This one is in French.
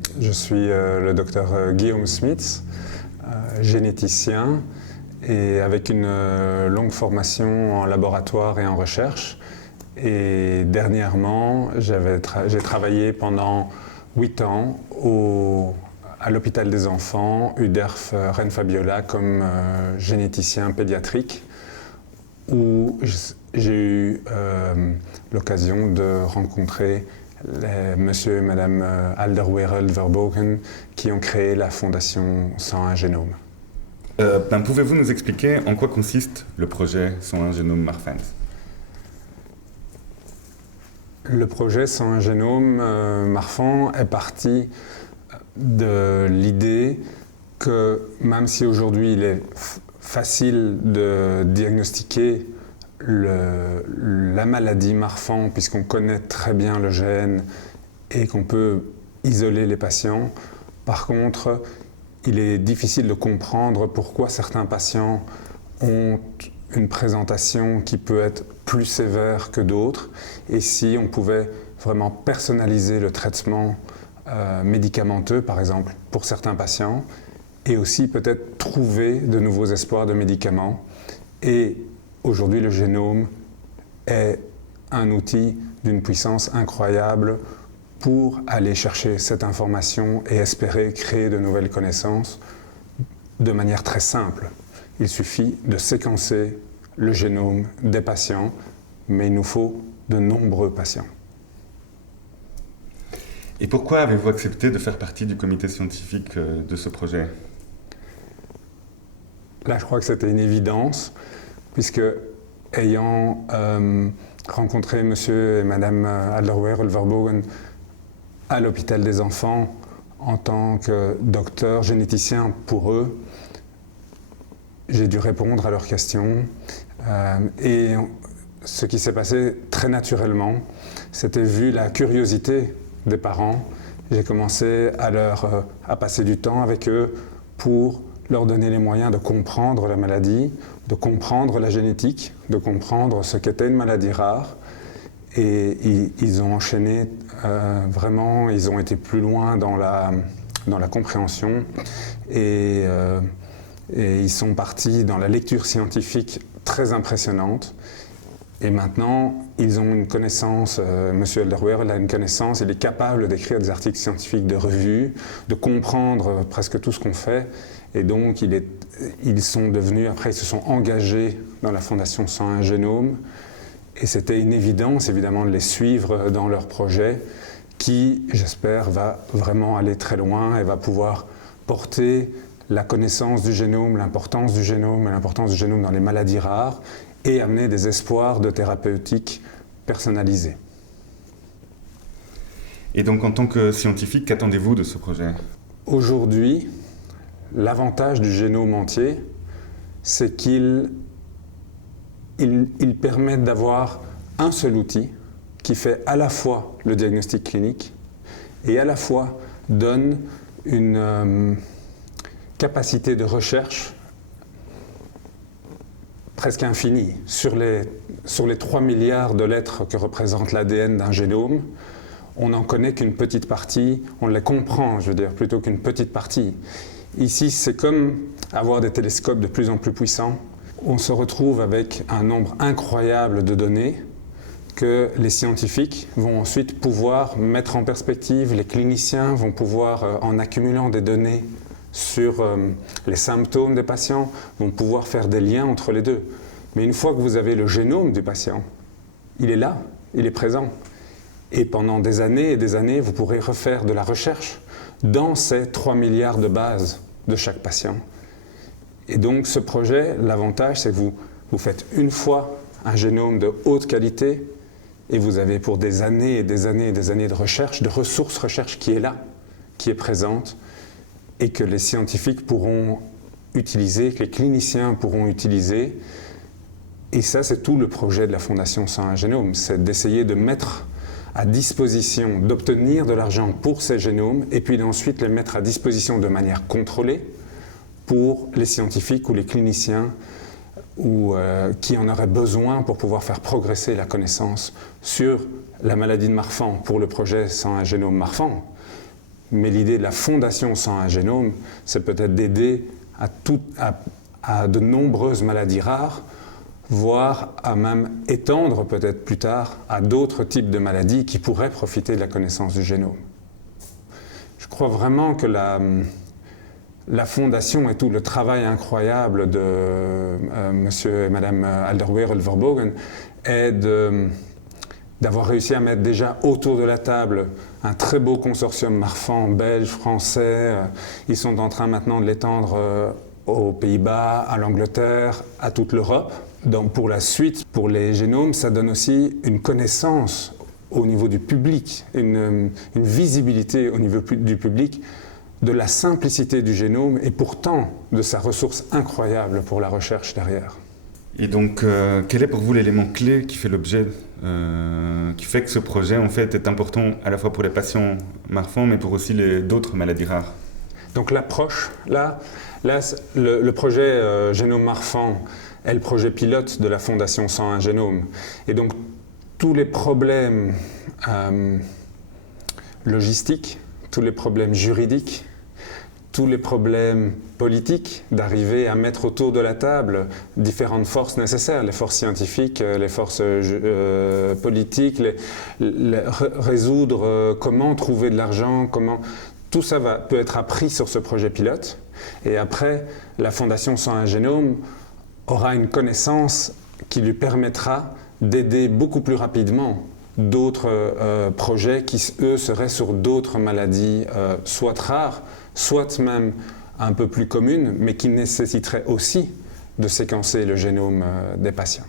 Je suis le docteur Guillaume Smits, généticien et avec une longue formation en laboratoire et en recherche. Et dernièrement, j'ai travaillé pendant 8 ans à l'hôpital des enfants, UDERF Rennes-Fabiola, comme généticien pédiatrique, où j'ai eu l'occasion de rencontrer monsieur et madame Alderweireld Verbogen qui ont créé la fondation 101 Génome. Pouvez-vous nous expliquer en quoi consiste le projet 101 Génome Marfans? Le projet 101 Génome Marfan est parti de l'idée que même si aujourd'hui il est facile de diagnostiquer la maladie Marfan, puisqu'on connaît très bien le gène et qu'on peut isoler les patients. Par contre, il est difficile de comprendre pourquoi certains patients ont une présentation qui peut être plus sévère que d'autres, et si on pouvait vraiment personnaliser le traitement médicamenteux, par exemple, pour certains patients, et aussi peut-être trouver de nouveaux espoirs de médicaments. Et aujourd'hui, le génome est un outil d'une puissance incroyable pour aller chercher cette information et espérer créer de nouvelles connaissances de manière très simple. Il suffit de séquencer le génome des patients, mais il nous faut de nombreux patients. Et pourquoi avez-vous accepté de faire partie du comité scientifique de ce projet? Là, je crois que c'était une évidence, puisque ayant rencontré monsieur et madame Alderweireld Verbogen à l'hôpital des enfants en tant que docteur généticien pour eux, j'ai dû répondre à leurs questions. Et ce qui s'est passé très naturellement, c'était vu la curiosité des parents. J'ai commencé à passer du temps avec eux pour leur donner les moyens de comprendre la maladie, de comprendre la génétique, de comprendre ce qu'était une maladie rare. Et ils ont enchaîné vraiment, ils ont été plus loin dans la compréhension et ils sont partis dans la lecture scientifique très impressionnante. Et maintenant, ils ont une connaissance, M. Alderweireld a une connaissance, il est capable d'écrire des articles scientifiques de revue, de comprendre presque tout ce qu'on fait. Et donc, ils sont devenus, après, ils se sont engagés dans la Fondation 101 Génome. Et c'était une évidence, évidemment, de les suivre dans leur projet, qui, j'espère, va vraiment aller très loin et va pouvoir porter la connaissance du génome, l'importance du génome et l'importance du génome dans les maladies rares, et amener des espoirs de thérapeutique personnalisés. Et donc, en tant que scientifique, qu'attendez-vous de ce projet? Aujourd'hui, l'avantage du génome entier, c'est qu'il permet d'avoir un seul outil qui fait à la fois le diagnostic clinique et à la fois donne une capacité de recherche presque infinie. Sur les 3 milliards de lettres que représente l'ADN d'un génome, on n'en connaît qu'une petite partie, on les comprend, je veux dire, plutôt qu'une petite partie. Ici, c'est comme avoir des télescopes de plus en plus puissants. On se retrouve avec un nombre incroyable de données que les scientifiques vont ensuite pouvoir mettre en perspective, les cliniciens vont pouvoir, en accumulant des données sur les symptômes des patients, vont pouvoir faire des liens entre les deux. Mais une fois que vous avez le génome du patient, il est là, il est présent. Et pendant des années et des années, vous pourrez refaire de la recherche dans ces 3 milliards de bases de chaque patient. Et donc ce projet, l'avantage, c'est que vous faites une fois un génome de haute qualité et vous avez pour des années et des années et des années de recherche, de ressources recherche qui est là, qui est présente, et que les scientifiques pourront utiliser, que les cliniciens pourront utiliser. Et ça, c'est tout le projet de la Fondation 101 Génome, c'est d'essayer de mettre à disposition, d'obtenir de l'argent pour ces génomes, et puis d'ensuite les mettre à disposition de manière contrôlée pour les scientifiques ou les cliniciens qui en auraient besoin pour pouvoir faire progresser la connaissance sur la maladie de Marfan pour le projet 101 Génome Marfan, Mais l'idée de la fondation 101 génomes, c'est peut-être d'aider à de nombreuses maladies rares, voire à même étendre peut-être plus tard à d'autres types de maladies qui pourraient profiter de la connaissance du génome. Je crois vraiment que la fondation et tout le travail incroyable de monsieur et madame Alderweireld-Verbogen est d'avoir réussi à mettre déjà autour de la table un très beau consortium Marfan, belge, français. Ils sont en train maintenant de l'étendre aux Pays-Bas, à l'Angleterre, à toute l'Europe. Donc pour la suite, pour les génomes, ça donne aussi une connaissance au niveau du public, une visibilité au niveau du public de la simplicité du génome et pourtant de sa ressource incroyable pour la recherche derrière. Et donc, quel est pour vous l'élément clé qui fait l'objet, qui fait que ce projet en fait est important à la fois pour les patients Marfan, mais pour aussi d'autres maladies rares? Donc l'approche, là le projet Génome Marfan est le projet pilote de la Fondation 101 Génome. Et donc tous les problèmes logistiques, tous les problèmes juridiques, tous les problèmes politiques, d'arriver à mettre autour de la table différentes forces nécessaires, les forces scientifiques, les forces politiques, résoudre comment trouver de l'argent, tout ça peut être appris sur ce projet pilote. Et après, la Fondation 101 Génome aura une connaissance qui lui permettra d'aider beaucoup plus rapidement d'autres projets qui, eux, seraient sur d'autres maladies, soit rares, soit même un peu plus communes, mais qui nécessiteraient aussi de séquencer le génome des patients.